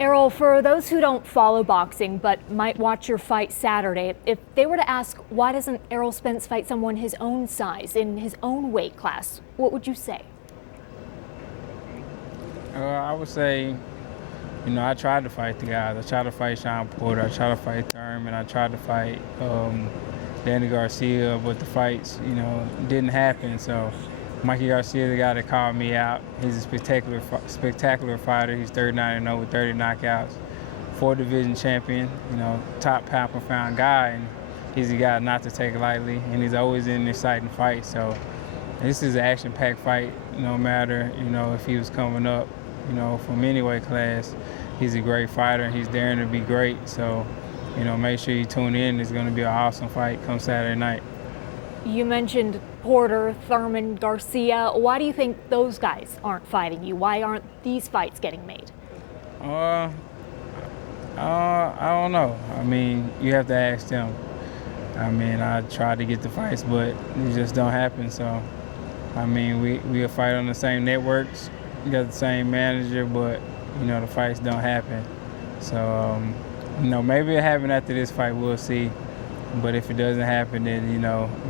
Errol, for those who don't follow boxing but might watch your fight Saturday, if they were to ask why doesn't Errol Spence fight someone his own size in his own weight class, what would you say? I would say, I tried to fight the guys. I tried to fight Sean Porter. I tried to fight Thurman. I tried to fight Danny Garcia, but the fights, didn't happen. So Mikey Garcia, the guy that called me out, he's a spectacular fighter. He's 39-0 with 30 knockouts, 4-division champion, top pound-for-pound guy, and he's a guy not to take lightly, and he's always in an exciting fight. So this is an action-packed fight, no matter, if he was coming up, from any weight class. He's a great fighter, and he's daring to be great. So, make sure you tune in. It's going to be an awesome fight come Saturday night. You mentioned Porter, Thurman, Garcia. Why do you think those guys aren't fighting you? Why aren't these fights getting made? I don't know. You have to ask them. I tried to get the fights, but it just don't happen. So, we'll fight on the same networks. We got the same manager, but, the fights don't happen. So, maybe it'll happen after this fight. We'll see. But if it doesn't happen, then,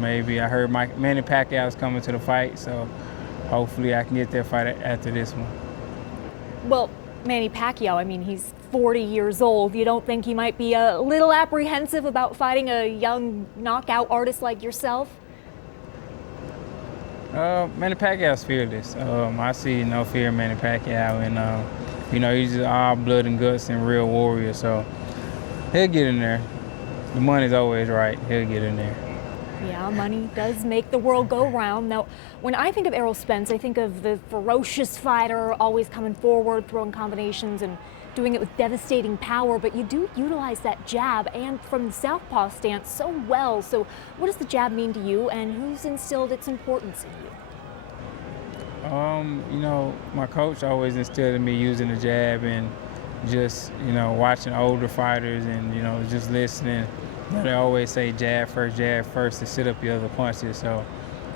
maybe. I heard Manny Pacquiao's coming to the fight, so hopefully I can get that fight after this one. Well, Manny Pacquiao, he's 40 years old. You don't think he might be a little apprehensive about fighting a young knockout artist like yourself? Manny Pacquiao's fearless. I see no fear in Manny Pacquiao, and, he's just all blood and guts and real warrior, so he'll get in there. The money's always right. He'll get in there. Yeah, money does make the world go round. Now, when I think of Errol Spence, I think of the ferocious fighter, always coming forward, throwing combinations and doing it with devastating power, but you do utilize that jab and from the southpaw stance so well. So what does the jab mean to you, and who's instilled its importance in you? My coach always instilled in me using the jab, and just, watching older fighters and, just listening. They always say jab first to sit up the other punches. So,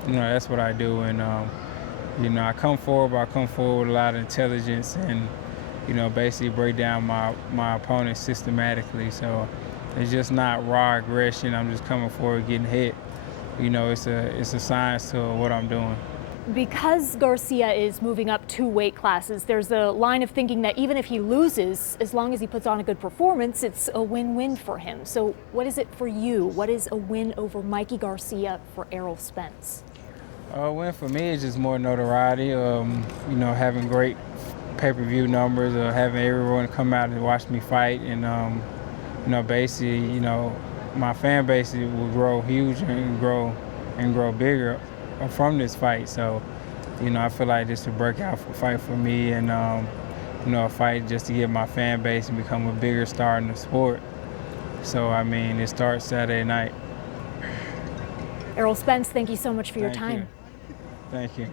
that's what I do. And, I come forward, but I come forward with a lot of intelligence and, basically break down my opponent systematically. So it's just not raw aggression. I'm just coming forward, getting hit. It's a science to what I'm doing. Because Garcia is moving up 2 weight classes, there's a line of thinking that even if he loses, as long as he puts on a good performance, it's a win-win for him. So what is it for you? What is a win over Mikey Garcia for Errol Spence? A win for me is just more notoriety, having great pay-per-view numbers, having everyone come out and watch me fight, and, basically, my fan base will grow huge and grow bigger from this fight. So, I feel like this is a breakout fight for me, and, a fight just to get my fan base and become a bigger star in the sport. So, it starts Saturday night. Errol Spence, thank you so much for your time. Thank you.